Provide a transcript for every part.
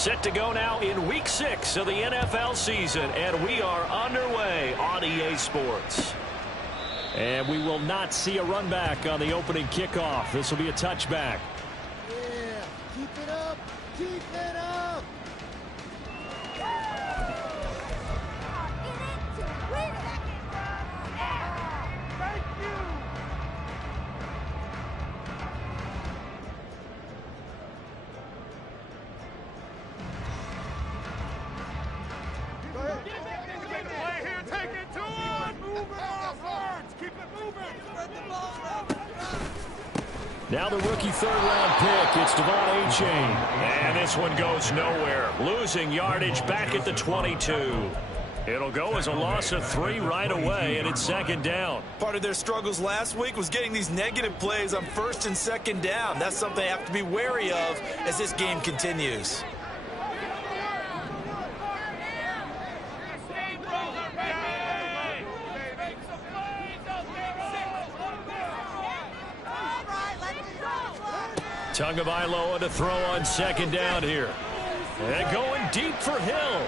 Set to go now in Week 6 of the NFL season, and we are underway on EA Sports. And we will not see a run back on the opening kickoff. This will be a touchback. Yeah, keep it up, keep it up. Thank you. Now the rookie third-round pick, it's Devon A-Chain. And this one goes nowhere. Losing yardage back at the 22. It'll go as a loss of 3 right away, and it's second down. Part of their struggles last week was getting these negative plays on first and second down. That's something they have to be wary of as this game continues. Tagovailoa to throw on second down here. And going deep for Hill.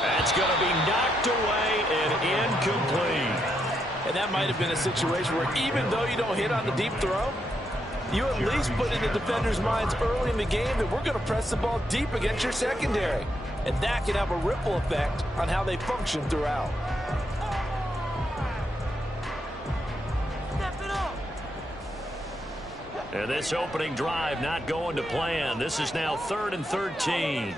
That's going to be knocked away and incomplete. And that might have been a situation where even though you don't hit on the deep throw, you at least put in the defender's minds early in the game that we're going to press the ball deep against your secondary. And that can have a ripple effect on how they function throughout. And this opening drive not going to plan. This is now 3rd and 13.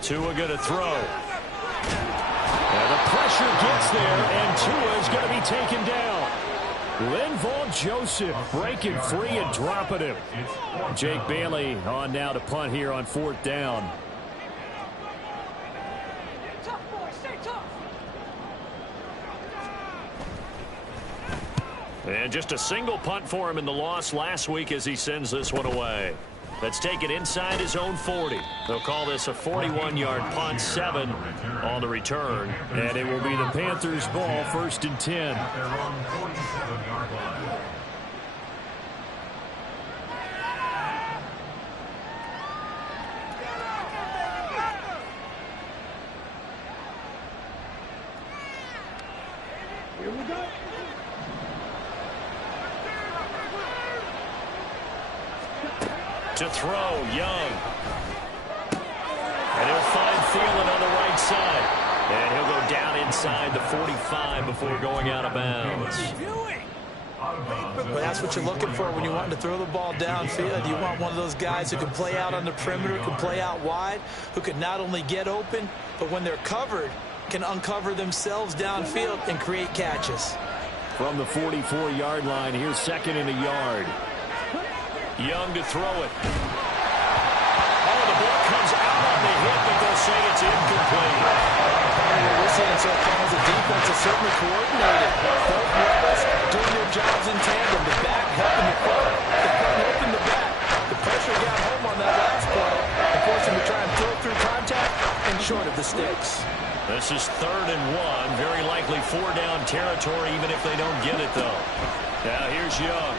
Tua going to throw. And the pressure gets there, and Tua is going to be taken down. Linval Joseph breaking free and dropping him. Jake Bailey on now to punt here on 4th down. And just a single punt for him in the loss last week as he sends this one away. Let's take it inside his own 40. They'll call this a 41-yard punt, 7 on the return. And it will be the Panthers' ball, 1st and 10. Here we go. To throw, Young. And he'll find Thielen on the right side. And he'll go down inside the 45 before going out of bounds. Well, that's what you're looking for when you want to throw the ball downfield. You want one of those guys who can play out on the perimeter, can play out wide, who can not only get open, but when they're covered, can uncover themselves downfield and create catches. From the 44-yard line, here's 2nd and a yard. Young to throw it. Oh, the ball comes out on the hit, but they'll say it's incomplete. What we're seeing so far is the defense is certainly coordinated. Both levels doing their jobs in tandem. The back helping the front, the front helping the back. The pressure got home on that last play and forced him to try and throw through contact and short of the sticks. This is 3rd and 1. Very likely 4-down territory, even if they don't get it, though. Now here's Young.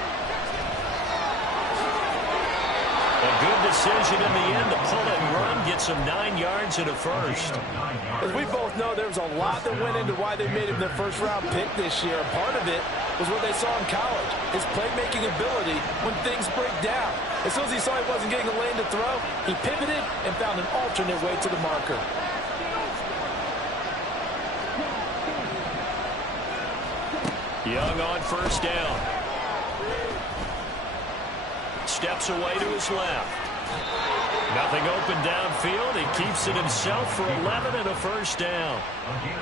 A good decision in the end to pull it and run, get some 9 yards and a first. As we both know, there's a lot that went into why they made him their first-round pick this year. Part of it was what they saw in college, his playmaking ability when things break down. As soon as he saw he wasn't getting a lane to throw, he pivoted and found an alternate way to the marker. Young on 1st down. Steps away to his left. Nothing open downfield. He keeps it himself for 11 and a 1st down.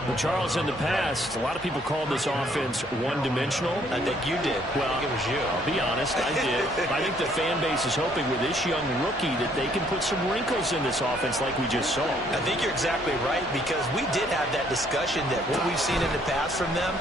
Well, Charles, in the past, a lot of people called this offense one-dimensional. I think you did. Well, I think it was you. I'll be honest, I did. I think the fan base is hoping with this young rookie that they can put some wrinkles in this offense like we just saw. I think you're exactly right, because we did have that discussion that what we've seen in the past from them,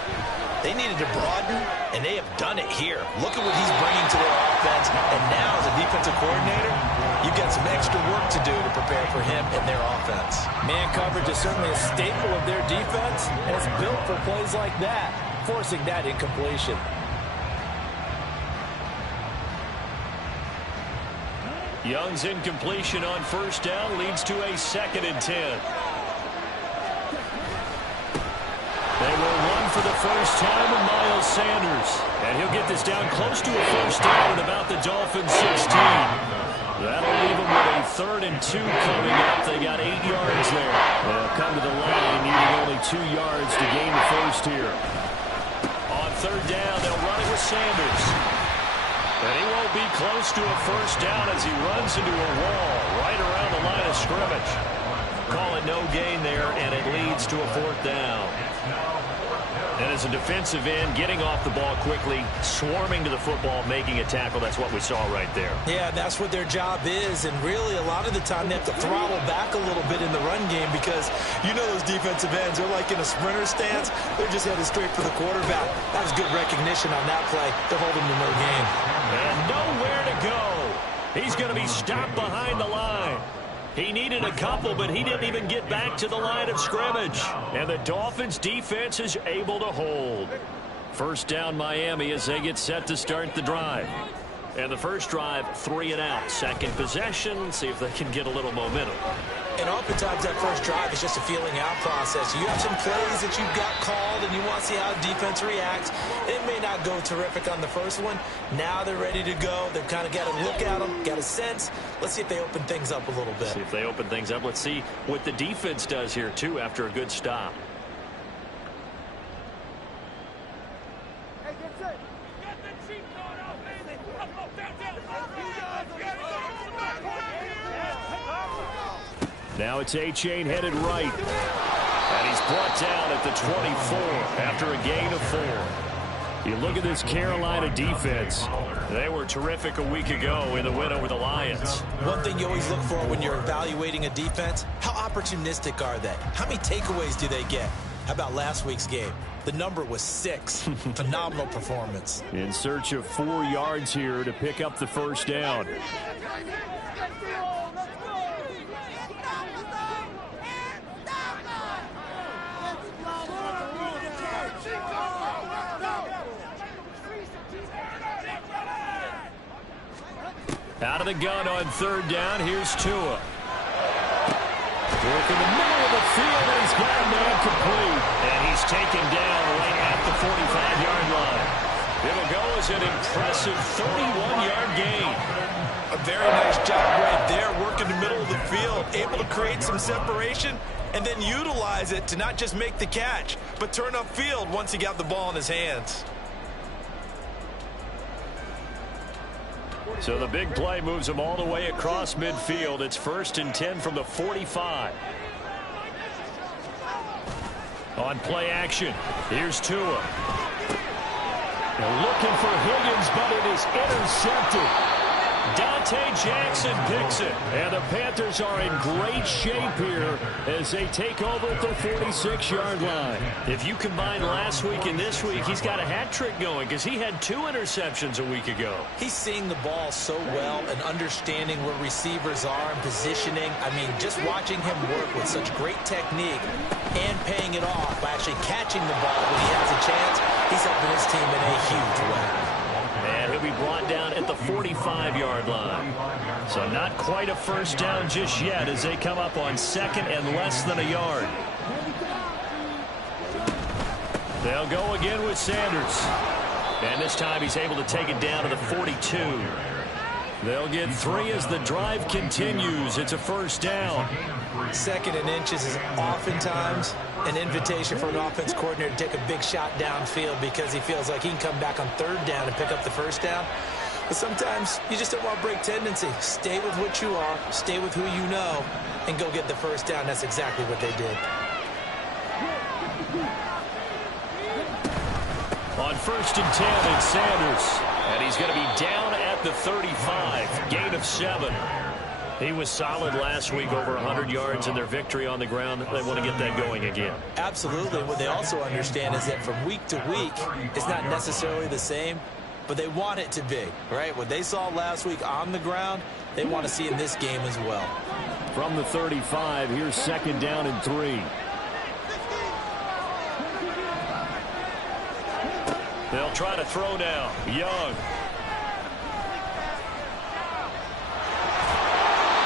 They needed to broaden, and they have done it here. Look at what he's bringing to their offense. And now, as a defensive coordinator, you've got some extra work to do to prepare for him and their offense. Man coverage is certainly a staple of their defense, and it's built for plays like that, forcing that incompletion. Young's incompletion on first down leads to a 2nd and 10. They will run for the first time with Miles Sanders. And he'll get this down close to a first down at about the Dolphins' 16. That'll leave them with a 3rd and 2 coming up. They got 8 yards there. They'll come to the line needing only 2 yards to gain the first here. On 3rd down, they'll run it with Sanders. And he won't be close to a first down as he runs into a wall right around the line of scrimmage. Call it no gain there, and it leads to a 4th down. And as a defensive end, getting off the ball quickly, swarming to the football, making a tackle, that's what we saw right there. Yeah, that's what their job is, and really a lot of the time they have to throttle back a little bit in the run game because you know those defensive ends, they're like in a sprinter stance. They're just headed straight for the quarterback. That was good recognition on that play. They're holding to no gain. And nowhere to go. He's going to be stopped behind the line. He needed a couple, but he didn't even get back to the line of scrimmage. And the Dolphins' defense is able to hold. First down, Miami, as they get set to start the drive. And the first drive, 3 and out. Second possession, see if they can get a little momentum. And oftentimes that first drive is just a feeling out process. You have some plays that you've got called and you want to see how the defense reacts. It may not go terrific on the first one. Now they're ready to go. They've kind of got to look at them, got a sense. Let's see if they open things up a little bit. See if they open things up. Let's see what the defense does here, too, after a good stop. Now it's A-Chain headed right. And he's brought down at the 24 after a gain of 4. You look at this Carolina defense. They were terrific a week ago in the win over the Lions. One thing you always look for when you're evaluating a defense, how opportunistic are they? How many takeaways do they get? How about last week's game? The number was 6. Phenomenal performance. In search of 4 yards here to pick up the first down. Out of the gun on 3rd down. Here's Tua. Work in the middle of the field, and he's got a man complete. And he's taken down right at the 45-yard line. It'll go as an impressive 31-yard gain. A very nice job right there, working the middle of the field, able to create some separation, and then utilize it to not just make the catch, but turn upfield once he got the ball in his hands. So the big play moves him all the way across midfield. It's 1st and 10 from the 45. On play action, here's Tua. They're looking for Higgins, but it is intercepted. Dante Jackson picks it. And the Panthers are in great shape here as they take over at the 46-yard line. If you combine last week and this week, he's got a hat trick going because he had 2 interceptions a week ago. He's seeing the ball so well and understanding where receivers are and positioning. I mean, just watching him work with such great technique and paying it off by actually catching the ball when he has a chance, he's helping his team in a huge way. And he'll be brought down at the 45-yard line. So not quite a first down just yet as they come up on 2nd and less than a yard. They'll go again with Sanders. And this time he's able to take it down to the 42. They'll get 3 as the drive continues. It's a first down. 2nd and inches is oftentimes an invitation for an offense coordinator to take a big shot downfield because he feels like he can come back on 3rd down and pick up the first down. But sometimes you just don't want to break tendency. Stay with what you are, stay with who you know, and go get the first down. That's exactly what they did. On 1st and 10, it's Sanders. And he's going to be down at the 35. Gain of 7. He was solid last week, over 100 yards in their victory on the ground. They want to get that going again. Absolutely. What they also understand is that from week to week, it's not necessarily the same, but they want it to be, right? What they saw last week on the ground, they want to see in this game as well. From the 35, here's 2nd down and 3. They'll try to throw now. Young.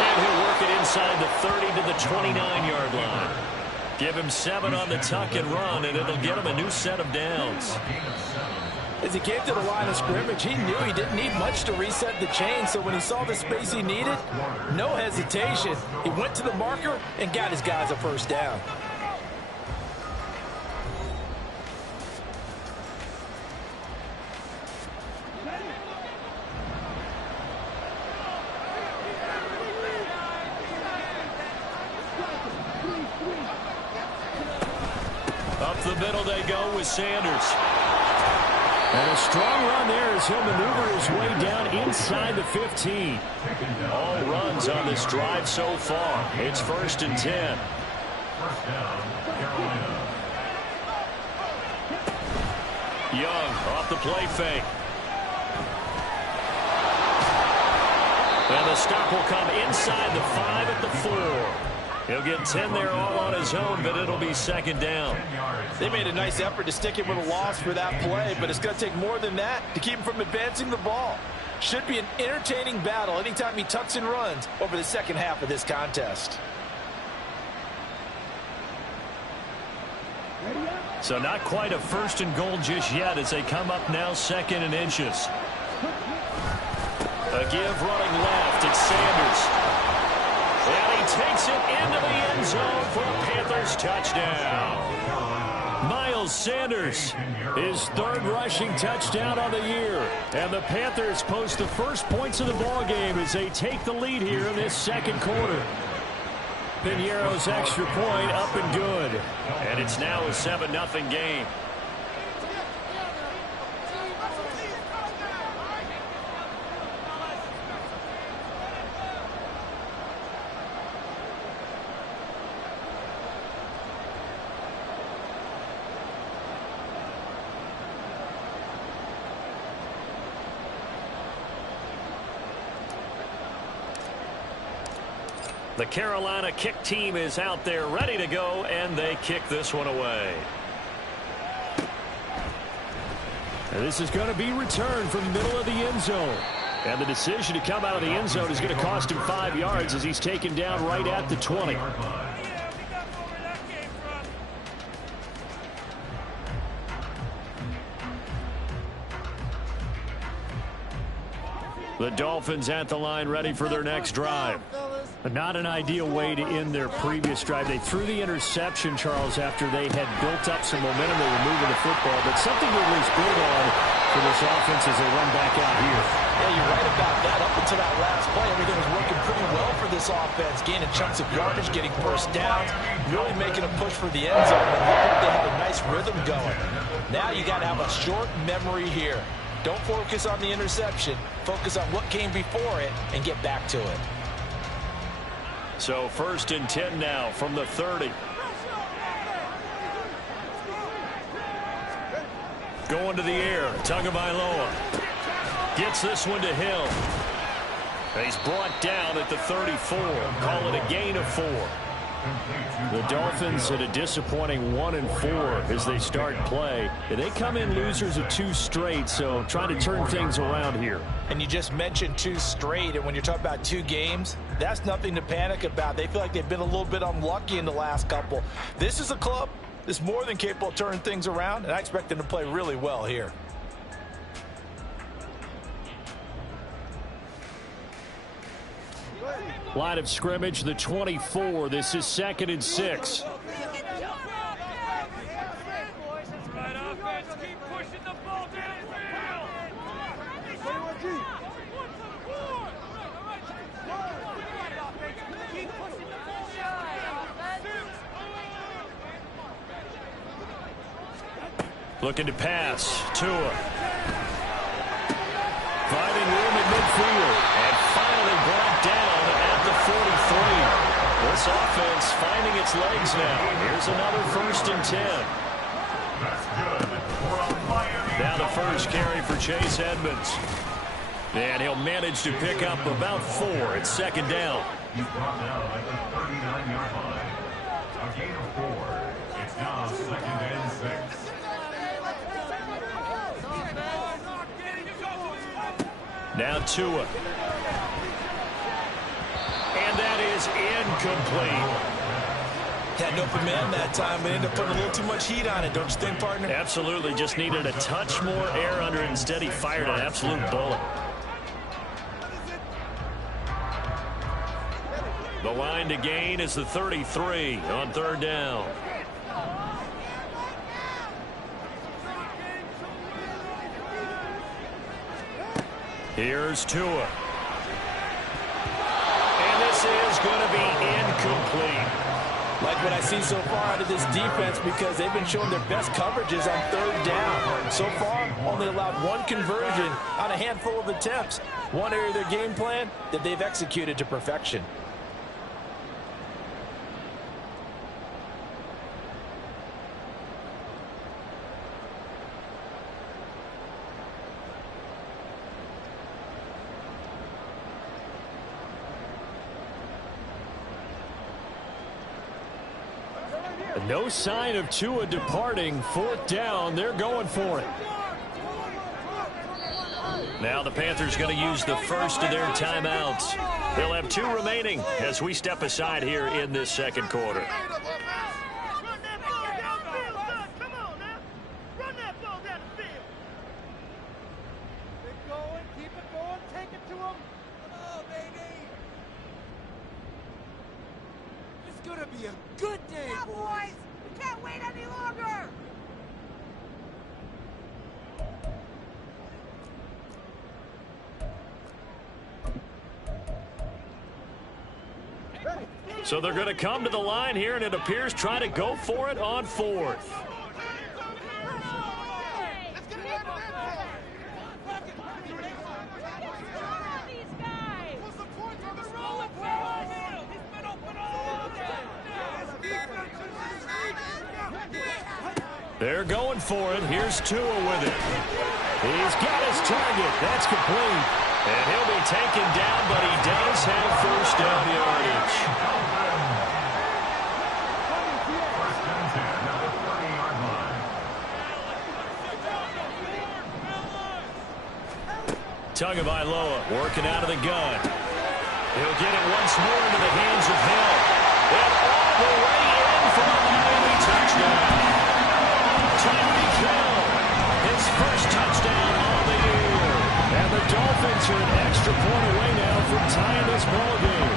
And he'll work it inside the 30 to the 29-yard line. Give him 7 on the tuck and run, and it'll get him a new set of downs. As he came to the line of scrimmage, he knew he didn't need much to reset the chain, so when he saw the space he needed, no hesitation. He went to the marker and got his guys a first down. Up the middle they go with Sanders. And a strong run there as he'll maneuver his way down inside the 15. All runs on this drive so far. It's 1st and 10. Young off the play fake. And the stop will come inside the 5 at the 4. He'll get 10 there all on his own, but it'll be 2nd down. They made a nice effort to stick him with a loss for that play, but it's going to take more than that to keep him from advancing the ball. Should be an entertaining battle anytime he tucks and runs over the second half of this contest. So not quite a 1st and goal just yet as they come up now 2nd and inches. A give running left. It's Sanders. And he takes it into the end zone for a Panthers touchdown. Miles Sanders, his 3rd rushing touchdown on the year. And the Panthers post the first points of the ballgame as they take the lead here in this 2nd quarter. Piñeiro's extra point up and good. And it's now a 7-0 game. The Carolina kick team is out there ready to go, and they kick this one away. And this is going to be returned from the middle of the end zone. And the decision to come out of the end zone is going to cost him 5 yards as he's taken down right at the 20. The Dolphins at the line ready for their next drive. Not an ideal way to end their previous drive. They threw the interception, Charles, after they had built up some momentum. They were moving the football, but something to at least build on for this offense as they run back out here. Yeah, you're right about that. Up until that last play, everything was working pretty well for this offense. Gaining chunks of yardage, getting first downs, really making a push for the end zone. And looked like they had a nice rhythm going. Now you got to have a short memory here. Don't focus on the interception. Focus on what came before it and get back to it. So 1st and 10 now from the 30. Going to the air. Tagovailoa gets this one to Hill. He's brought down at the 34. Call it a gain of 4. The Dolphins at a disappointing 1-4 as they start play. They come in losers of 2 straight, so trying to turn things around here. And you just mentioned 2 straight, and when you're talking about 2 games, that's nothing to panic about. They feel like they've been a little bit unlucky in the last couple. This is a club that's more than capable of turning things around, and I expect them to play really well here. Line of scrimmage, the 24. This is 2nd and 6. Looking to pass. Tua. Finding room in midfield. And finally brought down at the its legs now. Here's another 1st and 10. Now the first carry for Chase Edmonds. And he'll manage to pick up about 4. It's 2nd down. He's brought down at the 39-yard line. A gain of 4. It's now 2nd and 6. Now Tua. And that is incomplete. Had an open man that time, but ended up putting a little too much heat on it, don't you think, partner? Absolutely. Just needed a touch more air under it. Instead, he fired an absolute bullet. The line to gain is the 33 on 3rd down. Here's Tua. And this is going to be incomplete. Like what I see so far out of this defense, because they've been showing their best coverages on 3rd down. So far, only allowed 1 conversion on a handful of attempts. One area of their game plan that they've executed to perfection. No sign of Tua departing. 4th down. They're going for it. Now the Panthers going to use the first of their timeouts. They'll have 2 remaining as we step aside here in this 2nd quarter. Be a good day, boys. We can't wait any longer. So they're going to come to the line here, and it appears try to go for it on 4th. They're going for it. Here's Tua with it. He's got his target. That's complete. And he'll be taken down, but he does have 1st down yardage. Tagovailoa working out of the gun. He'll get it once more into the hands of Hill. And all the way in for a Miami touchdown. Tyreek Hill, his first touchdown on the year. And the Dolphins are an extra point away now from tying this ball game.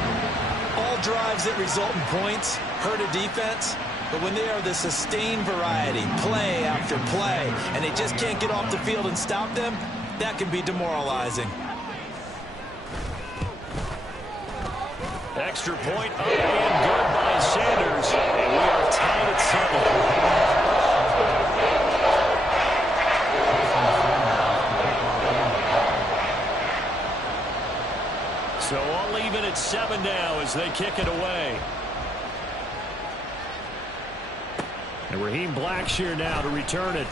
All drives that result in points hurt a defense, but when they are the sustained variety, play after play, and they just can't get off the field and stop them, that can be demoralizing. Extra point up and good by Sanders, and we are tied at 7. So all even at 7 now as they kick it away. And Raheem Blackshear now to return it.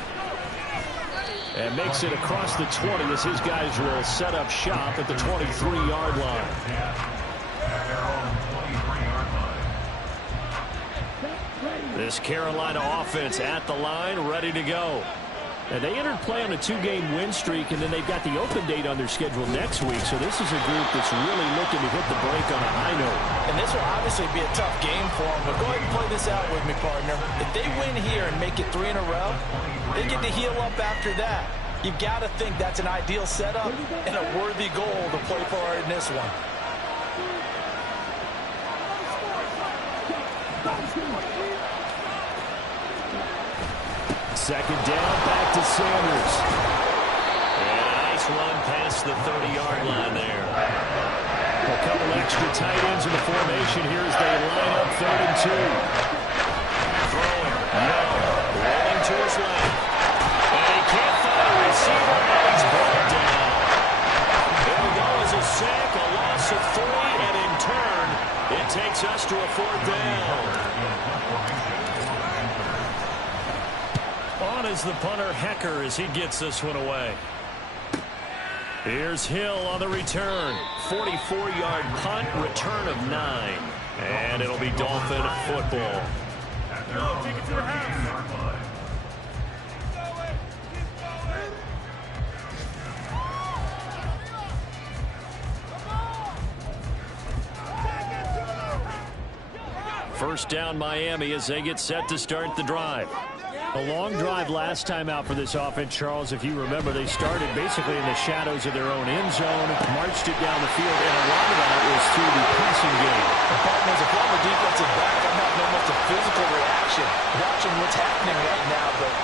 And makes it across the 20 as his guys will set up shop at the 23-yard line. This Carolina offense at the line, ready to go. And they entered play on a 2-game win streak, and then they've got the open date on their schedule next week. So this is a group that's really looking to hit the break on a high note. And this will obviously be a tough game for them, but go ahead and play this out with me, partner. If they win here and make it 3 in a row, they get to heal up after that. You've got to think that's an ideal setup and a worthy goal to play for in this one. Second down, back to Sanders. And a nice run past the 30-yard line there. A couple extra tight ends in the formation here as they line up 3rd and 2. Throwing, no, rolling to his left. And he can't find a receiver, and he's brought down. There we go as a sack, a loss of 3, and in turn, it takes us to a 4th down. is the punter, Hecker, as he gets this one away. Here's Hill on the return. 44-yard punt, return of 9. And it'll be Dolphin football. Take it to the house. First down Miami as they get set to start the drive. A long drive last time out for this offense, Charles. If you remember, they started basically in the shadows of their own end zone, marched it down the field, and a lot of that was through the passing game. As a former defensive back, I'm having almost a physical reaction watching what's happening right now. But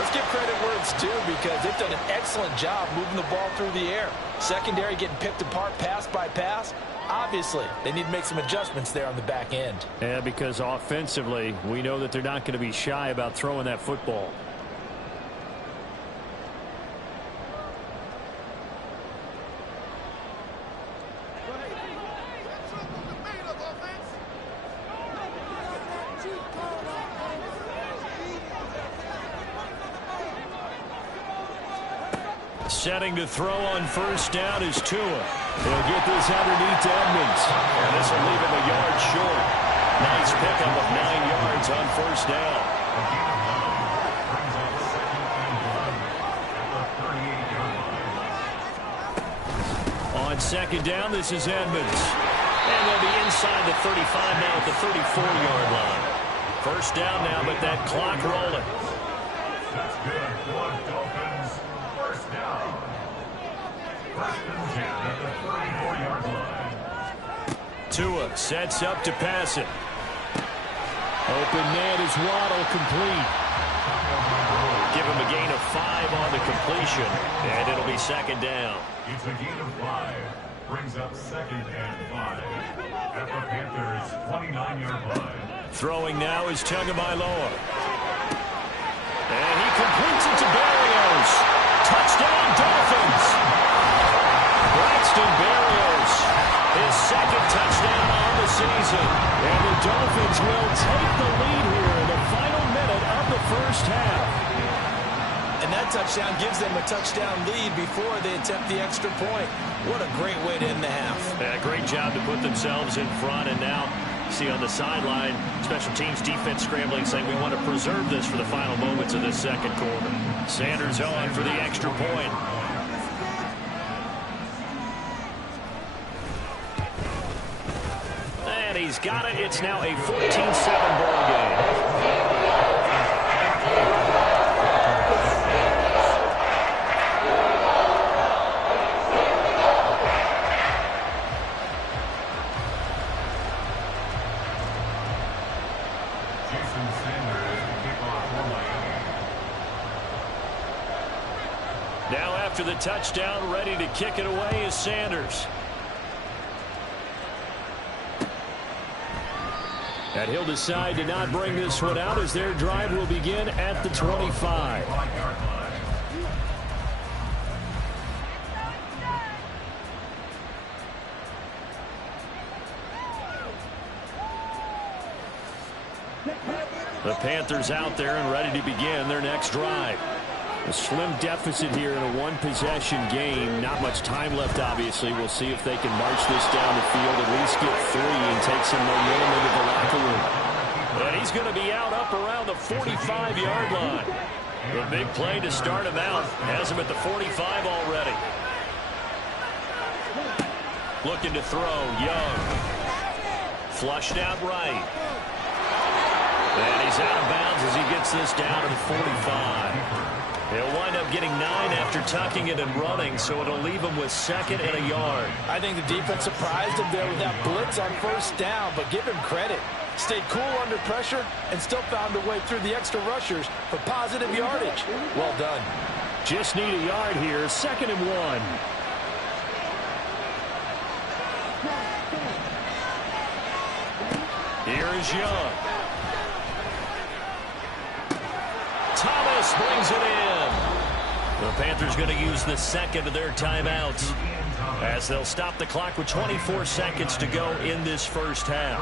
let's give credit where it's due, because they've done an excellent job moving the ball through the air. Secondary getting picked apart pass by pass. Obviously, they need to make some adjustments there on the back end. Yeah, because offensively, we know that they're not going to be shy about throwing that football. Setting to throw on first down is Tua. He'll get this underneath to Edmonds. And this will leave him a yard short. Nice pickup of 9 yards on first down. On second down, this is Edmonds. And they'll be inside the 35 now at the 34-yard line. First down now, but that clock rolling. That's good for Dolphins. First down. First and 10 at the 34-yard line. Tua sets up to pass it. Open man is Waddle, complete. Give him a gain of 5 on the completion, and it'll be second down. It's a gain of 5. Brings up second and 5 at the Panthers' 29-yard line. Throwing now is Tagovailoa. And he completes it to Berrios. Touchdown, Dolphins. Braxton Berrios, his second touchdown on the season. And the Dolphins will take the lead here in the final minute of the first half. And that touchdown gives them a touchdown lead before they attempt the extra point. What a great way to end the half. Yeah, great job to put themselves in front, and now see on the sideline, special teams defense scrambling, saying we want to preserve this for the final moments of this second quarter. Sanders on for the extra point. And he's got it. It's now a 14-7 ball game. Now after the touchdown, ready to kick it away is Sanders. And he'll decide to not bring this one out as their drive will begin at the 25. The Panthers out there and ready to begin their next drive. A slim deficit here in a one-possession game. Not much time left, obviously. We'll see if they can march this down the field, at least get 3 and take some momentum into the locker room. And he's going to be out up around the 45-yard line. The big play to start him out. Has him at the 45 already. Looking to throw, Young. Flushed out right. And he's out of bounds as he gets this down to the 45. He'll wind up getting 9 after tucking it and running, so it'll leave him with second and a yard. I think the defense surprised him there with that blitz on first down, but give him credit. Stayed cool under pressure and still found a way through the extra rushers for positive yardage. Well done. Just need a yard here, second and 1. Here is Young. Thomas brings it in. The Panthers going to use the second of their timeouts as they'll stop the clock with 24 seconds to go in this first half.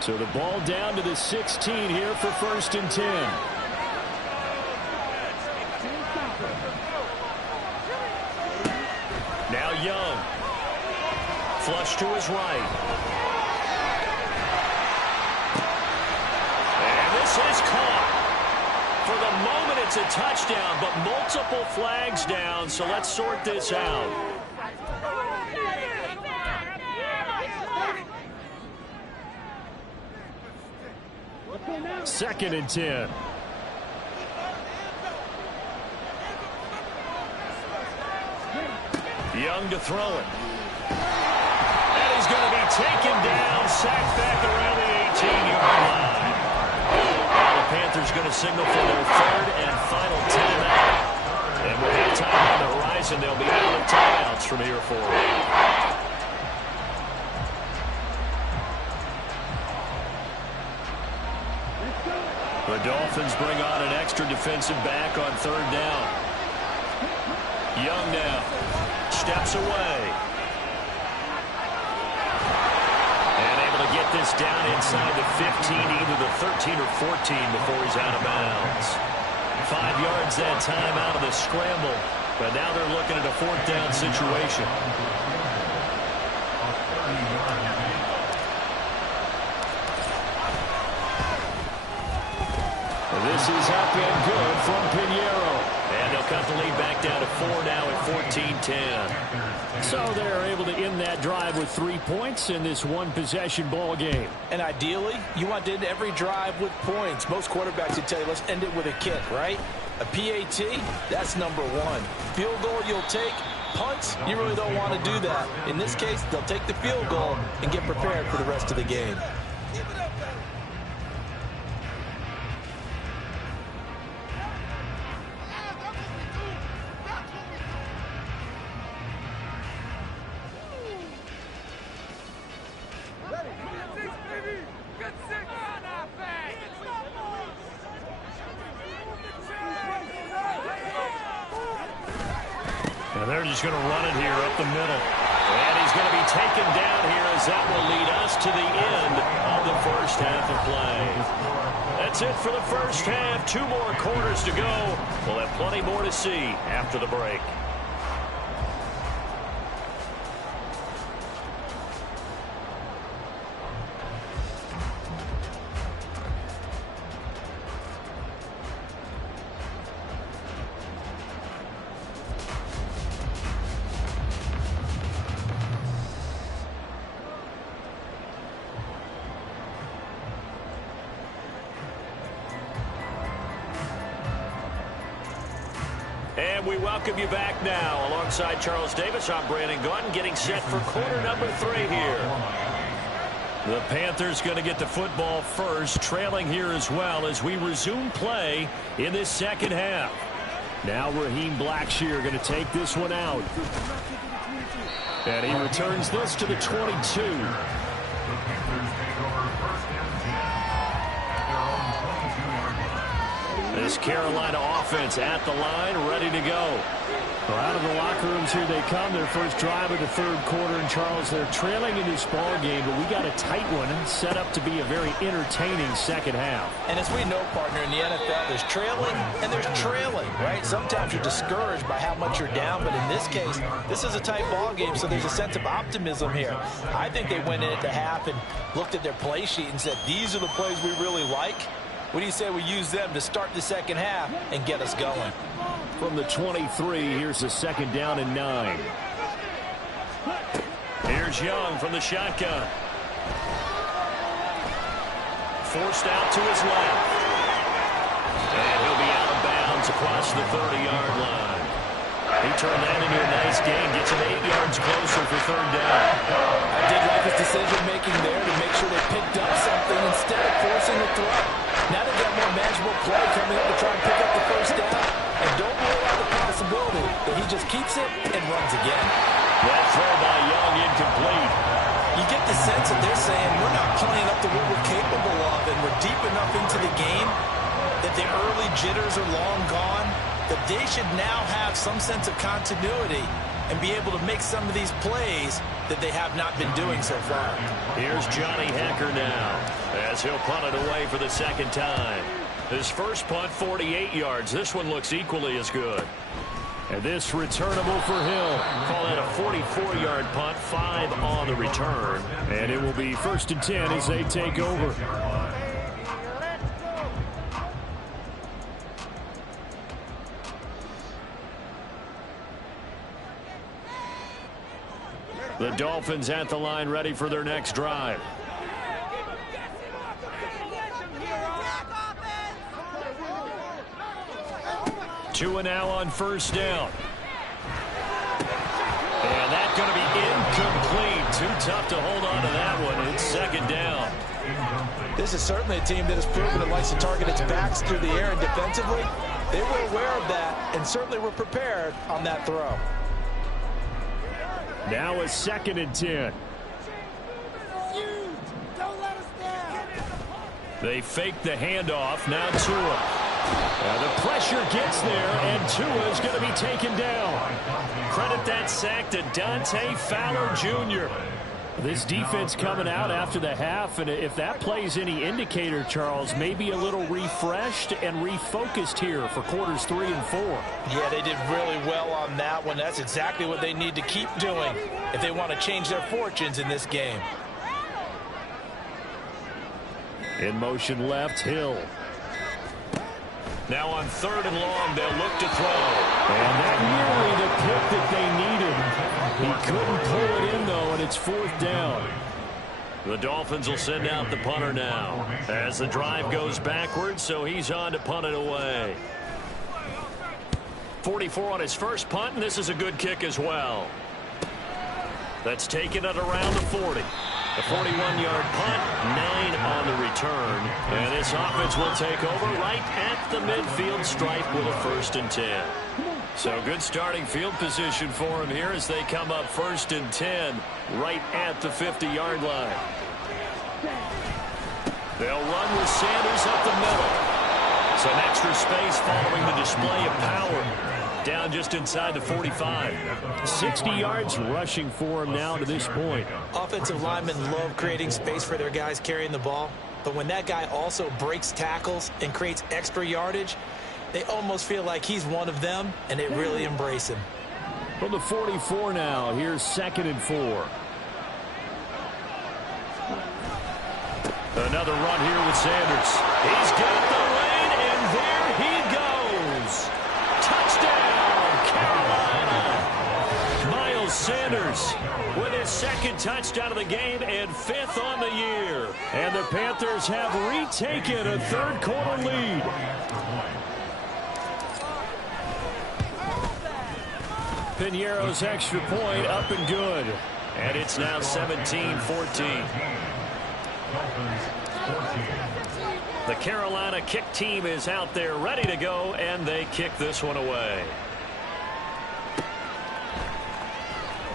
So the ball down to the 16 here for 1st and 10. Now Young. Flush to his right. And this is caught. For the moment, it's a touchdown, but multiple flags down, so let's sort this out. Second and 10. Young to throw it. And he's going to be taken down, sacked back around the 18-yard line. Now the Panthers going to signal for their 3rd and final timeout. And with that time on the horizon, they'll be out of timeouts from here forward. The Dolphins bring on an extra defensive back on 3rd down. Young now steps away. And able to get this down inside the 15, either the 13 or 14 before he's out of bounds. 5 yards that time out of the scramble, but now they're looking at a 4th down situation. This is up and good from Pinheiro. And they'll cut the lead back down to 4 now at 14-10. So they're able to end that drive with 3 points in this one-possession ball game. And ideally, you want to end every drive with points. Most quarterbacks would tell you, let's end it with a kick, right? A PAT, that's number 1. Field goal you'll take. Punts, you really don't want to do that. In this case, they'll take the field goal and get prepared for the rest of the game. And they're just going to run it here up the middle. And he's going to be taken down here as that will lead us to the end of the first half of play. That's it for the first half. 2 more quarters to go. We'll have plenty more to see after the break. And we welcome you back now. Alongside Charles Davis, I'm Brandon Gordon, getting set for quarter number 3 here. The Panthers going to get the football first, trailing here as well as we resume play in this second half. Now Raheem Blackshear going to take this one out. And he returns this to the 22. This Carolina offense at the line, ready to go. Well, out of the locker rooms here they come. Their first drive of the 3rd quarter. And Charles, they're trailing in this ball game, but we got a tight one set up to be a very entertaining second half. And as we know, partner, in the NFL, there's trailing and there's trailing, right? Sometimes you're discouraged by how much you're down, but in this case, this is a tight ball game, so there's a sense of optimism here. I think they went in at the half and looked at their play sheet and said, these are the plays we really like. What do you say we use them to start the second half and get us going? From the 23, here's a 2nd down and 9. Here's Young from the shotgun. Forced out to his left. And he'll be out of bounds across the 30-yard line. He turned that into a nice gain, gets him 8 yards closer for 3rd down. I did like his decision-making there to make sure they picked up something instead of forcing the throw. Now they've got more manageable play coming up to try and pick up the 1st down. And don't rule out the possibility that he just keeps it and runs again. That throw by Young incomplete. You get the sense that they're saying we're not playing up to what we're capable of, and we're deep enough into the game that the early jitters are long gone, that they should now have some sense of continuity and be able to make some of these plays that they have not been doing so far. Here's Johnny Hekker now. as he'll punt it away for the second time. His first punt, 48 yards. This one looks equally as good. And this returnable for Hill. Call that a 44-yard punt, 5 on the return. And it will be 1st and 10 as they take over. The Dolphins at the line ready for their next drive. 2 and now on 1st down. And that's going to be incomplete. Too tough to hold on to that one. It's 2nd down. This is certainly a team that has proven it likes to target its backs through the air, and defensively, they were aware of that and certainly were prepared on that throw. Now a 2nd and 10. Don't let us down. They fake the handoff. Now Tua. The pressure gets there, and Tua is going to be taken down. Credit that sack to Dante Fowler Jr. This defense coming out after the half, and if that plays any indicator, Charles, maybe a little refreshed and refocused here for quarters 3 and 4. Yeah, they did really well on that one. That's exactly what they need to keep doing if they want to change their fortunes in this game. In motion left, Hill. Now on 3rd and long, they'll look to throw. And that nearly the pick that they needed. He couldn't pull it in, though, and it's 4th down. The Dolphins will send out the punter now as the drive goes backwards, so he's on to punt it away. 44 on his first punt, and this is a good kick as well. That's taken at around the 40. A 41-yard punt, 9 on the return. And this offense will take over right at the midfield stripe with a 1st and 10. So good starting field position for him here as they come up 1st and 10 right at the 50-yard line. They'll run with Sanders up the middle. Some extra space following the display of power. Down just inside the 45. 60 yards rushing for him now to this point. Offensive linemen love creating space for their guys carrying the ball. But when that guy also breaks tackles and creates extra yardage, they almost feel like he's one of them, and they really embrace him. From the 44 now, here's 2nd and 4. Another run here with Sanders. He's got the lane, and there he goes. Touchdown, Carolina. Miles Sanders with his 2nd touchdown of the game and 5th on the year. And the Panthers have retaken a 3rd quarter lead. Piñeiro's extra point up and good. And it's now 17-14. The Carolina kick team is out there ready to go, and they kick this one away.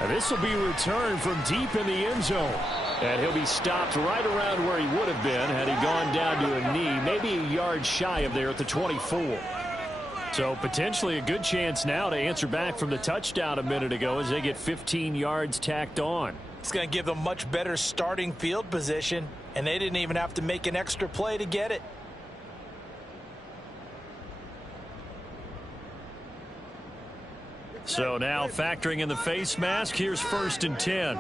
And this will be returned from deep in the end zone. And he'll be stopped right around where he would have been had he gone down to a knee, maybe a yard shy of there at the 24. So potentially a good chance now to answer back from the touchdown a minute ago as they get 15 yards tacked on. It's going to give them much better starting field position, and they didn't even have to make an extra play to get it. So now factoring in the face mask, here's 1st and 10.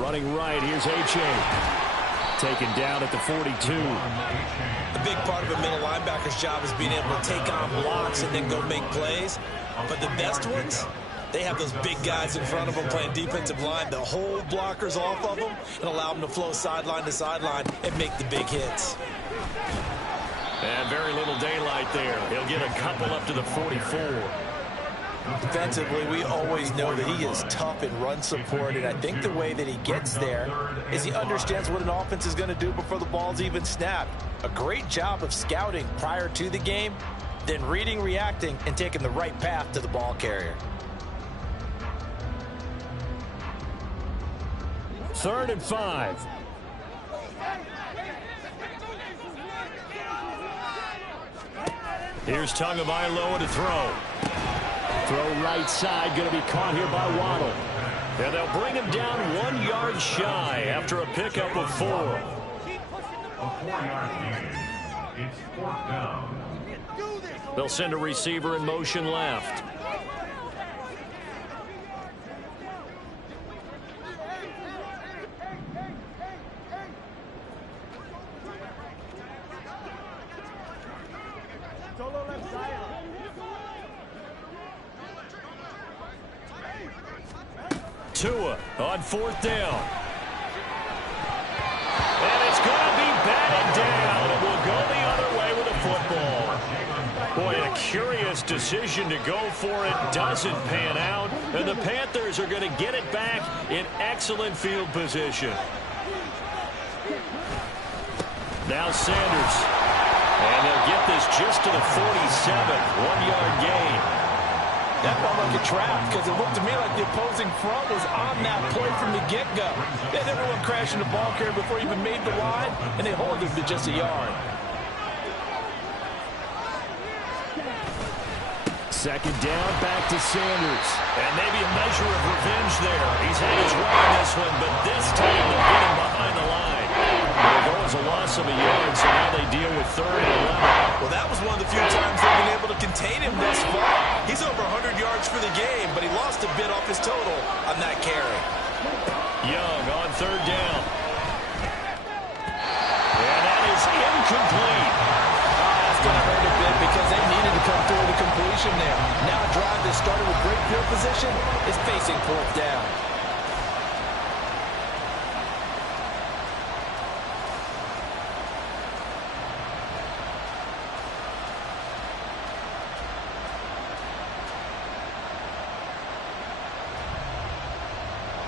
Running right, here's H.A. Taken down at the 42. A big part of a middle linebacker's job is being able to take on blocks and then go make plays. But the best ones, they have those big guys in front of them playing defensive line to hold blockers off of them and allow them to flow sideline to sideline and make the big hits. And very little daylight there. He'll get a couple up to the 44. Defensively, we always know that he is tough in run support, and I think the way that he gets there is he understands what an offense is going to do before the ball's even snapped. A great job of scouting prior to the game, then reading, reacting, and taking the right path to the ball carrier. 3rd and 5. Here's Tagovailoa to throw. Throw right side, going to be caught here by Waddle. And they'll bring him down 1 yard shy after a pickup of 4. A 4-yard gain. It's 4th down. They'll send a receiver in motion left. Tua on 4th down. And it's going to be batted down. It will go the other way with a football. Boy, a curious decision to go for it. Doesn't pan out. And the Panthers are going to get it back in excellent field position. Now Sanders. And they'll get this just to the 47. 1-yard gain. That felt like a trap because it looked to me like the opposing front was on that play from the get-go. They had everyone crashing the ball carrier before he even made the line, and they hold him to just a yard. 2nd down, back to Sanders. And maybe a measure of revenge there. He's had his way in this one, but this time they'll get him behind the line. It'll go as a loss of a yard, so now they deal with 3rd and 11. Well, that was one of the few times they've been able to contain him thus far. He's over 100 yards for the game, but he lost a bit off his total on that carry. Young on 3rd down. And that is incomplete. That's going to hurt a bit because they needed to come through the completion there. Now a drive that started with great field position is facing 4th down.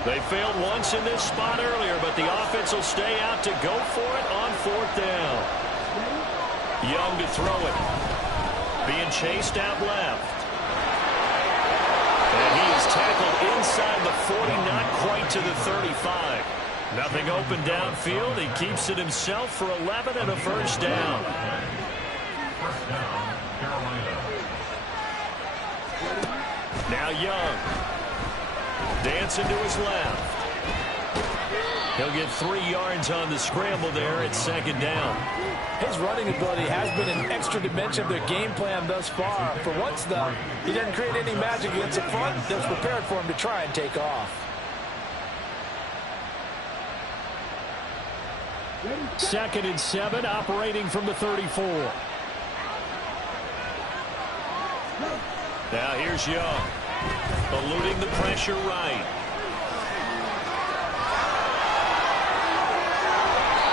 They failed once in this spot earlier, but the offense will stay out to go for it on 4th down. Young to throw it. Being chased out left. And he is tackled inside the 40, not quite to the 35. Nothing open downfield. He keeps it himself for 11 and a 1st down. 1st down, Carolina. Now Young. Dancing to his left. He'll get 3 yards on the scramble there at 2nd down. His running ability has been an extra dimension of their game plan thus far. For once, though, he didn't create any magic against the front that was prepared for him to try and take off. 2nd and 7, operating from the 34. Now here's Young. Eluding the pressure right.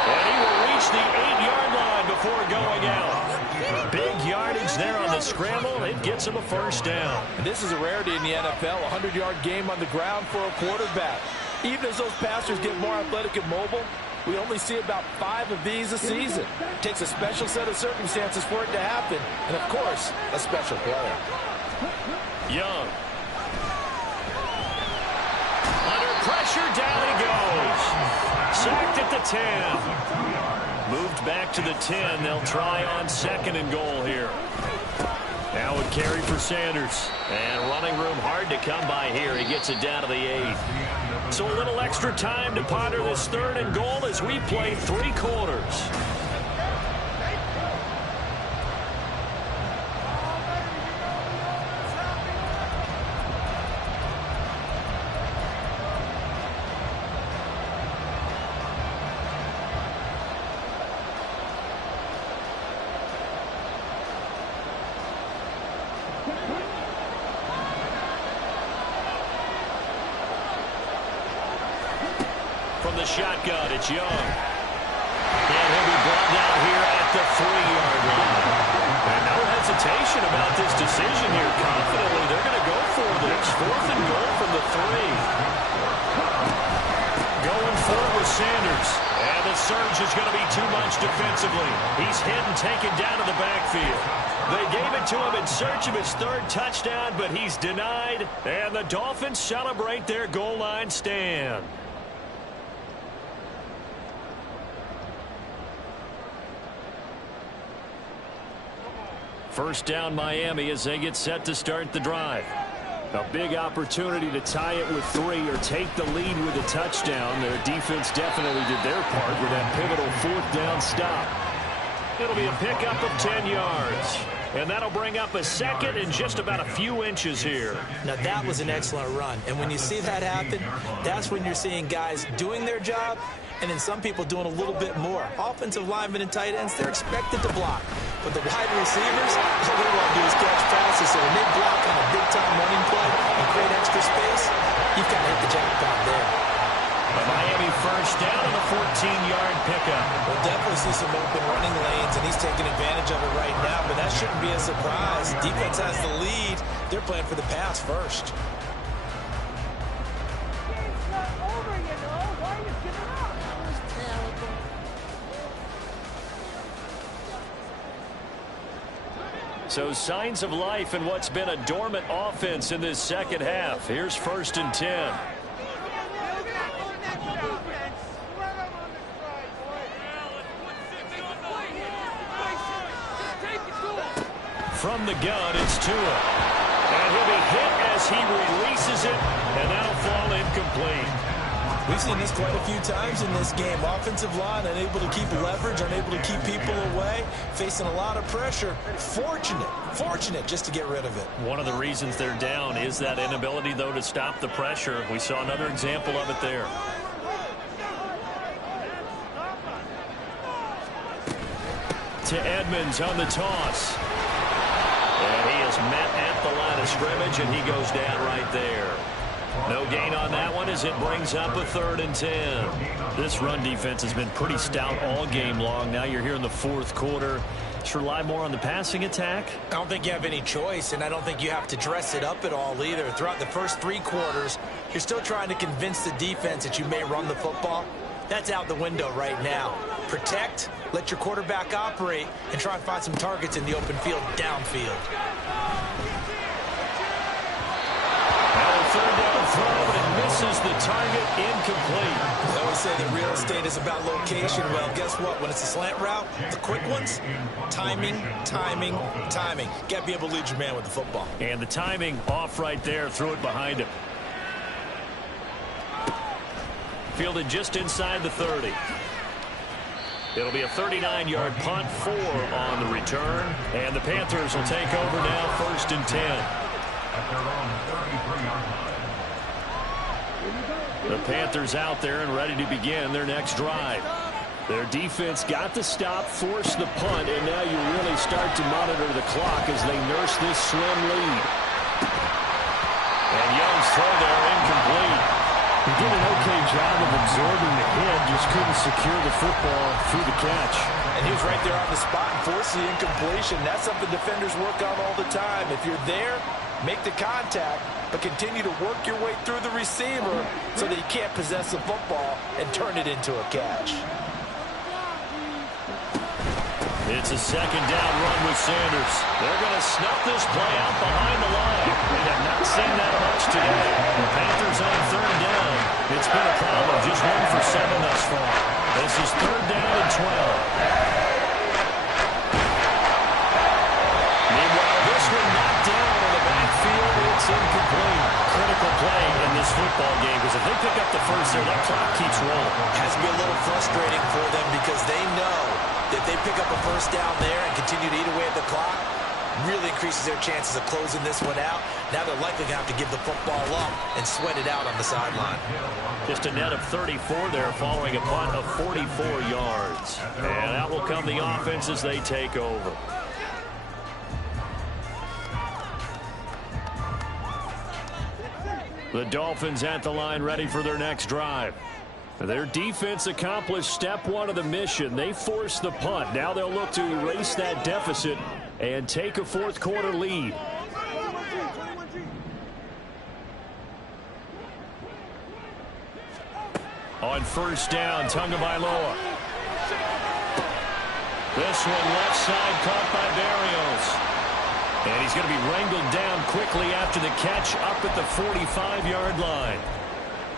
And he will reach the 8-yard line before going out. Big yardage there on the scramble. It gets him a 1st down. And this is a rarity in the NFL, a 100-yard game on the ground for a quarterback. Even as those passers get more athletic and mobile, we only see about 5 of these a season. It takes a special set of circumstances for it to happen, and of course, a special player. Young. Under pressure, down he goes. Sacked at the 10. Moved back to the 10. They'll try on 2nd and goal here. Now a carry for Sanders. And running room hard to come by here. He gets it down to the 8. So a little extra time to ponder this 3rd and goal as we play 3 quarters. From the shotgun, it's Young. And he'll be brought down here at the 3-yard line. And no hesitation about this decision here. Confidently, they're going to go for this. 4th and goal from the 3. Going for it with Sanders. And the surge is going to be too much defensively. He's hit and taken down to the backfield. They gave it to him in search of his 3rd touchdown, but he's denied. And the Dolphins celebrate their goal line stand. First down Miami as they get set to start the drive. A big opportunity to tie it with 3 or take the lead with a touchdown. Their defense definitely did their part with that pivotal 4th down stop. It'll be a pickup of 10 yards. And that'll bring up a 2nd and just about a few inches here. Now, that was an excellent run. And when you see that happen, that's when you're seeing guys doing their job and then some people doing a little bit more. Offensive linemen and tight ends, they're expected to block. But the wide receivers, all they want to do is catch passes. So when they block on a big-time running play and create extra space, you've got to hit the jackpot there. A Miami 1st down and a 14-yard pickup. We'll definitely see some open running lanes, and he's taking advantage of it right now, but that shouldn't be a surprise. Defense has the lead. They're playing for the pass first. Game's not over, you know. Why are you giving up? That was terrible. So signs of life in what's been a dormant offense in this 2nd half. Here's 1st and 10. From the gun, it's Tua. And he'll be hit as he releases it, and that'll fall incomplete. We've seen this quite a few times in this game. Offensive line unable to keep leverage, unable to keep people away, facing a lot of pressure. Fortunate just to get rid of it. One of the reasons they're down is that inability, though, to stop the pressure. We saw another example of it there. To Edmonds on the toss. And he is met at the line of scrimmage, and he goes down right there. No gain on that one as it brings up a 3rd and 10. This run defense has been pretty stout all game long. Now you're here in the 4th quarter. Just rely more on the passing attack. I don't think you have any choice, and I don't think you have to dress it up at all either. Throughout the first 3 quarters, you're still trying to convince the defense that you may run the football. That's out the window right now. Protect, let your quarterback operate, and try and find some targets in the open field downfield. Now a 3rd down throw, but it misses the target, incomplete. I always say that real estate is about location. Well, guess what? When it's a slant route, the quick ones, timing. Got to be able to lead your man with the football. And the timing off right there. Threw it behind him. Fielded just inside the 30. It'll be a 39-yard punt, 4 on the return. And the Panthers will take over now, 1st and 10. At their own 33-yard line. The Panthers out there and ready to begin their next drive. Their defense got the stop, forced the punt, and now you really start to monitor the clock as they nurse this slim lead. And Young's throw there, incomplete. He did an okay job of absorbing the hit, just couldn't secure the football through the catch. And he was right there on the spot and forced the incompletion. That's something defenders work on all the time. If you're there, make the contact, but continue to work your way through the receiver so that you can't possess the football and turn it into a catch. It's a 2nd down run with Sanders. They're going to snuff this play out behind the line. We have not seen that much today. The Panthers on 3rd down. It's been a problem, just 1 for 7 thus far. This is 3rd down and 12. Meanwhile, this one knocked down in the backfield. It's incomplete. Critical play in this football game, because if they pick up the first there, that clock keeps rolling. Has to be a little frustrating for them because they know that they pick up a 1st down there and continue to eat away at the clock, really increases their chances of closing this one out. Now they're likely going to have to give the football up and sweat it out on the sideline. Just a net of 34 there following a punt of 44 yards. And out will come the offense as they take over. The Dolphins at the line ready for their next drive. Their defense accomplished step 1 of the mission. They forced the punt. Now they'll look to erase that deficit and take a 4th quarter lead. On 1st down, Tagovailoa. This one left side caught by Berrios. And he's going to be wrangled down quickly after the catch up at the 45-yard line.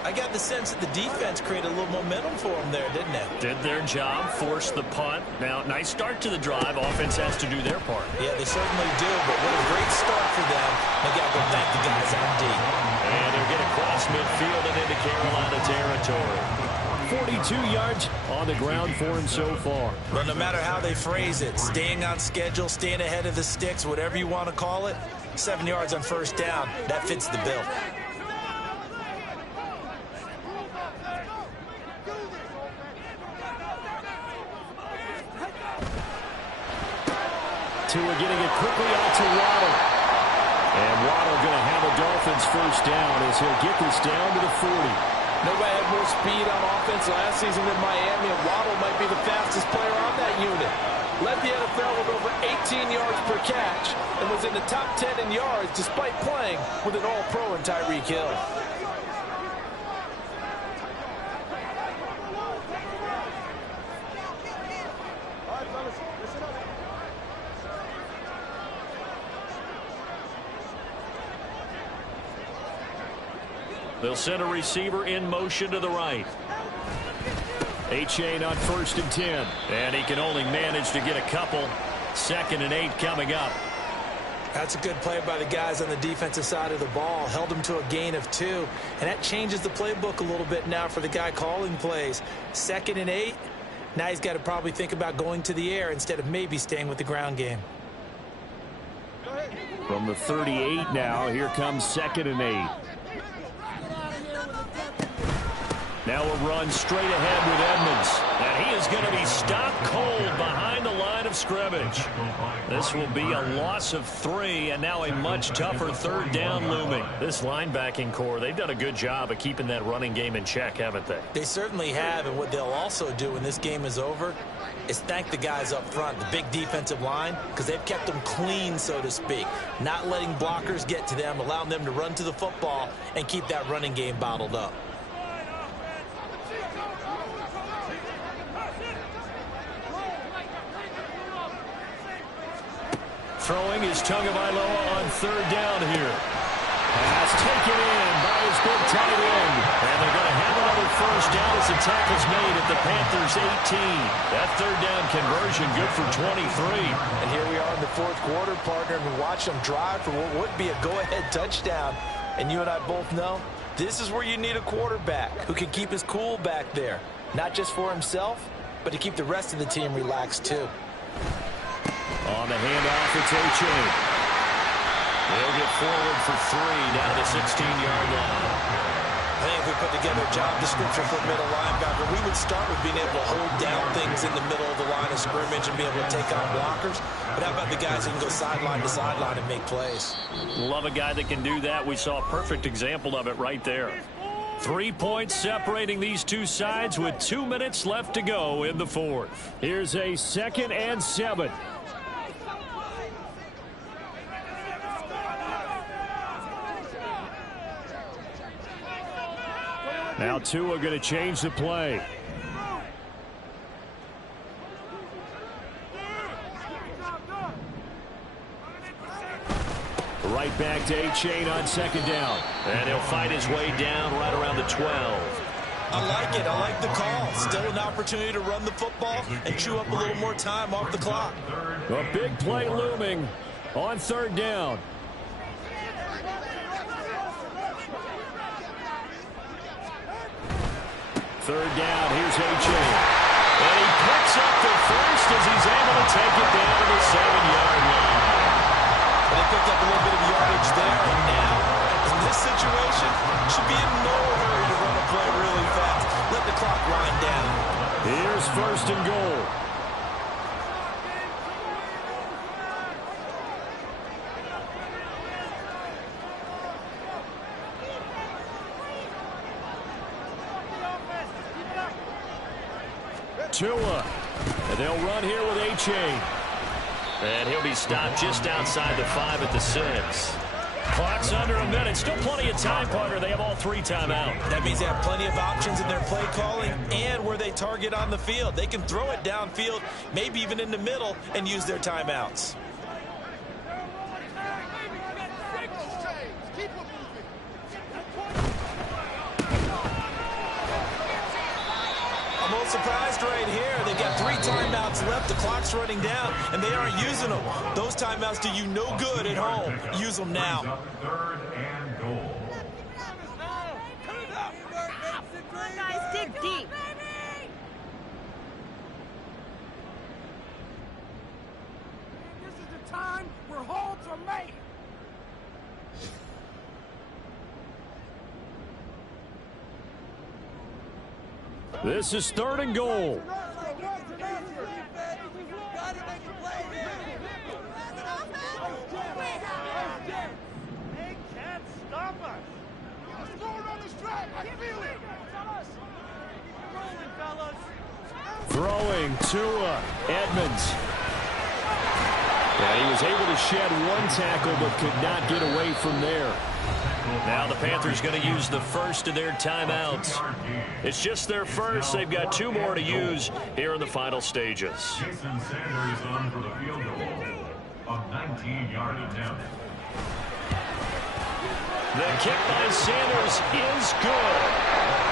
I got the sense that the defense created a little momentum for them there, didn't it? Did their job, forced the punt. Now, nice start to the drive. Offense has to do their part. Yeah, they certainly do, but what a great start for them. They got to go thank the guys on D. territory. 42 yards on the ground for him so far. But no matter how they phrase it, staying on schedule, staying ahead of the sticks, whatever you want to call it, 7 yards on first down, that fits the bill. Tua getting it quickly out to Waddle. And Waddle going to have a Dolphins first down as he'll get this down to the 40. Nobody had more speed on offense last season than Miami, and Waddle might be the fastest player on that unit. Led the NFL with over 18 yards per catch and was in the top 10 in yards despite playing with an all-pro in Tyreek Hill. They'll send a receiver in motion to the right. A-Chain on 1st and 10. And he can only manage to get a couple. 2nd and 8 coming up. That's a good play by the guys on the defensive side of the ball. Held them to a gain of 2. And that changes the playbook a little bit now for the guy calling plays. 2nd and 8. Now he's got to probably think about going to the air instead of maybe staying with the ground game. From the 38 now, here comes 2nd and 8. Now a run straight ahead with Edmonds. And he is going to be stopped cold behind the line of scrimmage. This will be a loss of 3, and now a much tougher 3rd down looming. This linebacking core, they've done a good job of keeping that running game in check, haven't they? They certainly have, and what they'll also do when this game is over is thank the guys up front, the big defensive line, because they've kept them clean, so to speak. Not letting blockers get to them, allowing them to run to the football and keep that running game bottled up. Throwing is Tagovailoa on 3rd down here. Pass taken in by his big tight end. And they're going to have another first down as the tackle's made at the Panthers' 18. That 3rd down conversion good for 23. And here we are in the 4th quarter, partner, and we watch them drive for what would be a go-ahead touchdown. And you and I both know this is where you need a quarterback who can keep his cool back there. Not just for himself, but to keep the rest of the team relaxed too. On the handoff, it's A-Chain. They'll get forward for 3 down the 16-yard line. I think if we put together a job description for a middle linebacker, we would start with being able to hold down things in the middle of the line of scrimmage and be able to take on blockers. But how about the guys who can go sideline to sideline and make plays? Love a guy that can do that. We saw a perfect example of it right there. 3 points separating these two sides with 2 minutes left to go in the 4th. Here's a 2nd and 7. Now Tua going to change the play. Right back to A-Chain on 2nd down. And he'll fight his way down right around the 12. I like it. I like the call. Still an opportunity to run the football and chew up a little more time off the clock. A big play looming on 3rd down. Third down, here's A-Chain. And he picks up the first as he's able to take it down to the 7-yard line. And they picked up a little bit of yardage there, and now, in this situation, should be in no hurry to run a play really fast. Let the clock wind down. Here's 1st and goal. Tua. And they'll run here with A-Chain. And he'll be stopped just outside the 5 at the 6. Clock's under a minute. Still plenty of time, partner. They have all 3 timeout. That means they have plenty of options in their play calling and where they target on the field. They can throw it downfield, maybe even in the middle, and use their timeouts. I'm a little surprised right here. They've got 3 timeouts left. The clock's running down, and they aren't using them. Those timeouts do you no good at home. Use them now. 3rd and goal. deep. This is the time where holds are made. This is 3rd and goal. They can't stop us. We're scoring on this track. I feel it. Rolling, fellas. Throwing Tua Edmonds. Yeah, he was able to shed one tackle but could not get away from there. Now the Panthers going to use the first of their timeouts. It's just their first. They've got 2 more to use here in the final stages. Jason Sanders on for the field goal. A 19-yard attempt. The kick by Sanders is good.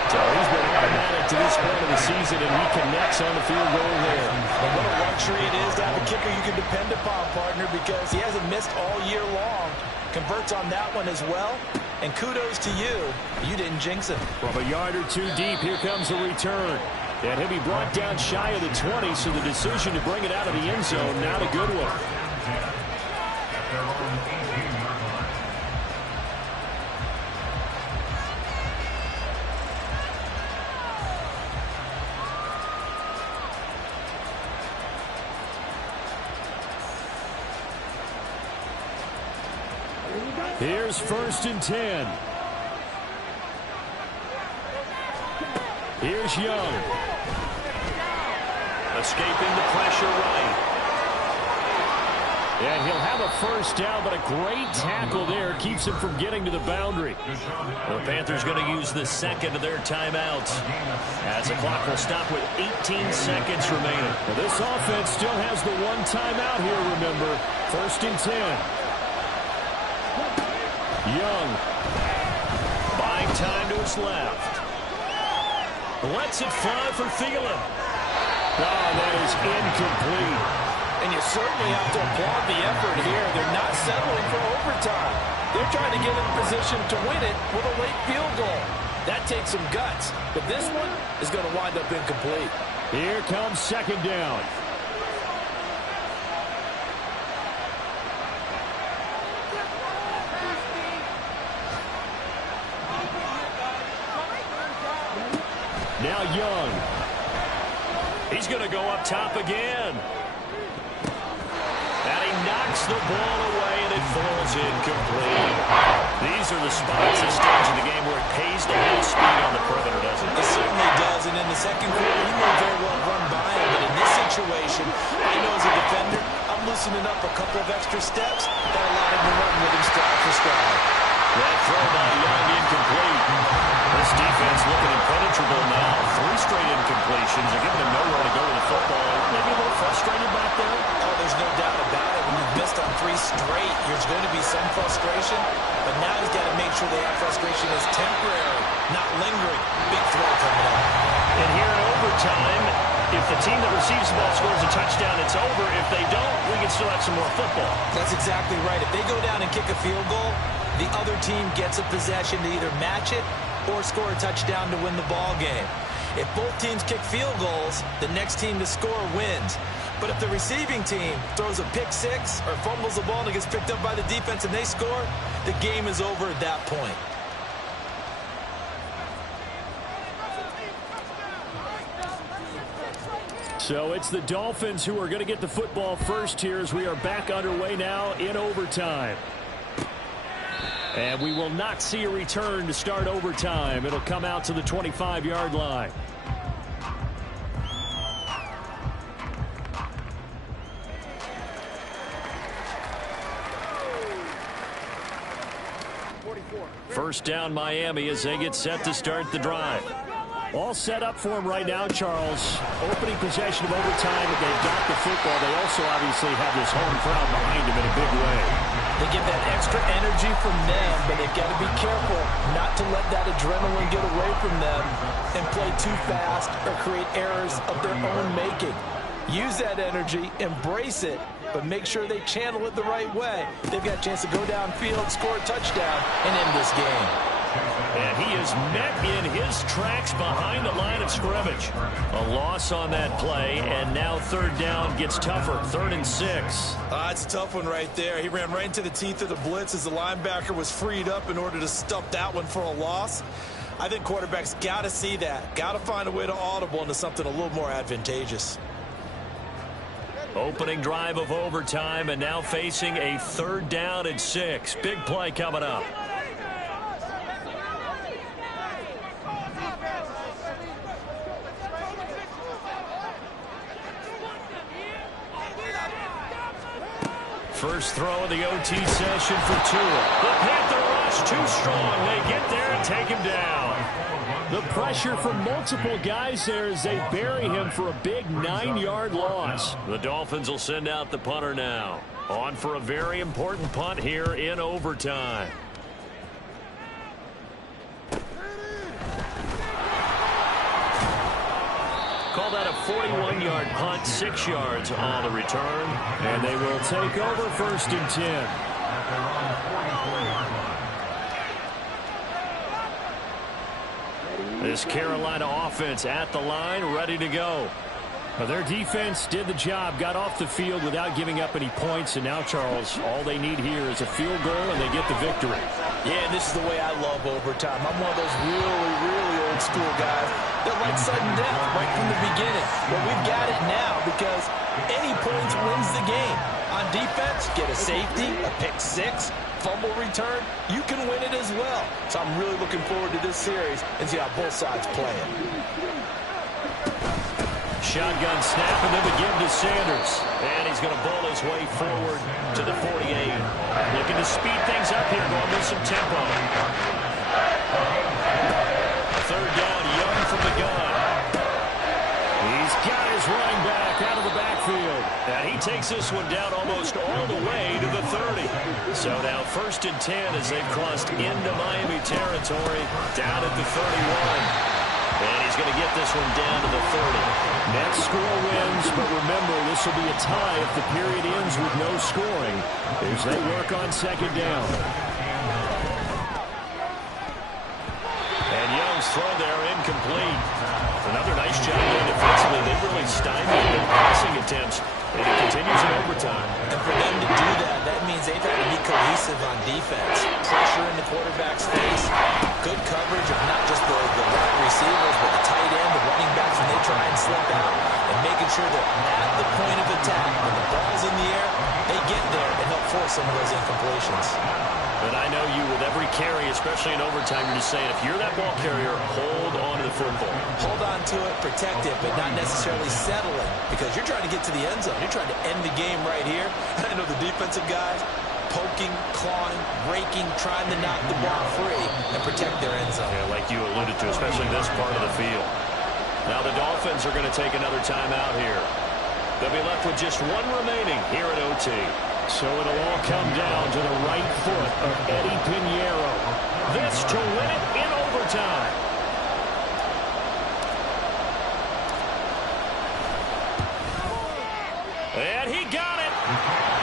So he's been automatic to this point of the season, and he connects on the field goal there. And what a luxury it is to have a kicker you can depend upon, partner, because he hasn't missed all year long. Converts on that one as well. And kudos to you. You didn't jinx him. From a yard or 2 deep, here comes the return. And he'll be brought down shy of the 20, so the decision to bring it out of the end zone, not a good one. At their own 18-yard line. Here's 1st and 10. Here's Young. Escaping the pressure right. And he'll have a first down, but a great tackle there keeps him from getting to the boundary. The Panthers going to use the second of their timeouts, as the clock will stop with 18 seconds remaining. Well, this offense still has the 1 timeout here, remember. 1st and 10. Young, buying time to his left. Lets it fly for Thielen. Oh, that is incomplete. And you certainly have to applaud the effort here. They're not settling for overtime. They're trying to get in position to win it with a late field goal. That takes some guts. But this one is going to wind up incomplete. Here comes 2nd down. Now Young. He's going to go up top again. And he knocks the ball away, and it falls incomplete. These are the spots at stage of the game where it pays to have speed on the perimeter, doesn't it? It certainly does, and in the second quarter, he may very well run by him, but in this situation, I know as a defender, I'm loosening up a couple of extra steps that allowed him to run with him stride for stride. That throw by Young incomplete. This defense looking impenetrable now. 3 straight incompletions. They're giving him nowhere to go with the football. Maybe a little frustrated back there. Oh, there's no doubt about it. When you've missed on 3 straight, there's going to be some frustration. But now he's got to make sure that frustration is temporary, not lingering. Big throw coming up. And here in overtime, if the team that receives the ball scores a touchdown, it's over. If they don't, we can still have some more football. That's exactly right. If they go down and kick a field goal, the other team gets a possession to either match it or score a touchdown to win the ball game. If both teams kick field goals, the next team to score wins. But if the receiving team throws a pick 6 or fumbles the ball and it gets picked up by the defense and they score, the game is over at that point. So it's the Dolphins who are going to get the football first here as we are back underway now in overtime. And we will not see a return to start overtime. It'll come out to the 25-yard line. First down Miami as they get set to start the drive. All set up for him right now, Charles. Opening possession of overtime, and they've got the football. They also obviously have this home crowd behind them in a big way. They get that extra energy from them, but they've got to be careful not to let that adrenaline get away from them and play too fast or create errors of their own making. Use that energy, embrace it, but make sure they channel it the right way. They've got a chance to go downfield, score a touchdown, and end this game. And he is met in his tracks behind the line of scrimmage. A loss on that play, and now third down gets tougher. 3rd and 6. It's a tough one right there. He ran right into the teeth of the blitz as the linebacker was freed up in order to stuff that one for a loss. I think quarterbacks got to see that. Got to find a way to audible into something a little more advantageous. Opening drive of overtime, and now facing a 3rd down and 6. Big play coming up. First throw of the OT session for Tua. The Panther rush too strong. They get there and take him down. The pressure from multiple guys there as they bury him for a big 9-yard loss. The Dolphins will send out the punter now. On for a very important punt here in overtime. Call that a 41-yard punt, 6 yards on the return. And they will take over 1st and 10. This Carolina offense at the line, ready to go. Well, their defense did the job, got off the field without giving up any points. And now, Charles, all they need here is a field goal, and they get the victory. Yeah, and this is the way I love overtime. I'm one of those really old school guys that like sudden death right from the beginning. But we've got it now because any points wins the game. On defense, get a safety, a pick 6, fumble return, you can win it as well. So I'm really looking forward to this series and see how both sides play it. Shotgun snap, and then the give to Sanders. And he's going to bowl his way forward to the 48. Looking to speed things up here, going with some tempo. 3rd down, Young from the gun. He's got his running back out of the backfield. And he takes this one down almost all the way to the 30. So now 1st and 10 as they've crossed into Miami territory, down at the 31. And he's going to get this one down to the 30. Next score wins, but remember, this will be a tie if the period ends with no scoring as they work on 2nd down. And Young's throw there incomplete. Another nice job there defensively. They really stymied their passing attempts, and it continues in overtime. And for them to do that, that means they've had to be cohesive on defense. Pressure in the quarterback's face, good coverage of not just the wide receivers, but the tight end, the running backs when they try and slip out, and making sure that at the point of attack, when the ball's in the air, they get there and help force some of those incompletions. And I know you, with every carry, especially in overtime, you're just saying, if you're that ball carrier, hold on to the football. Hold on to it, protect it, but not necessarily settling, because you're trying to get to the end zone. You're trying to end the game right here. I know the defensive guys poking, clawing, breaking, trying to knock the ball free and protect their end zone. Yeah, like you alluded to, especially this part of the field. Now the Dolphins are going to take another timeout here. They'll be left with just one remaining here at OT. So it'll all come down to the right foot of Eddie Pinheiro. This to win it in overtime. And he got it.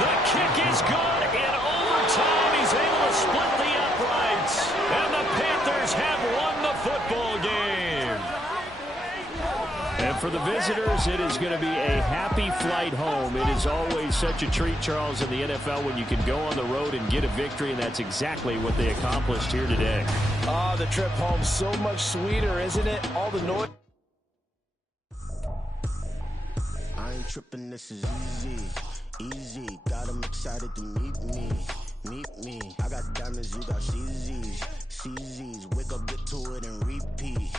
The kick is good. In overtime, he's able to split the uprights. And the Panthers have won the football game. And for the visitors, it is going to be a happy flight home. It is always such a treat, Charles, in the NFL when you can go on the road and get a victory, and that's exactly what they accomplished here today. The trip home so much sweeter, isn't it? All the noise. I ain't tripping, this is easy. Got 'em excited to meet me. I got diamonds, you got CZs. Wake up, get to it and repeat.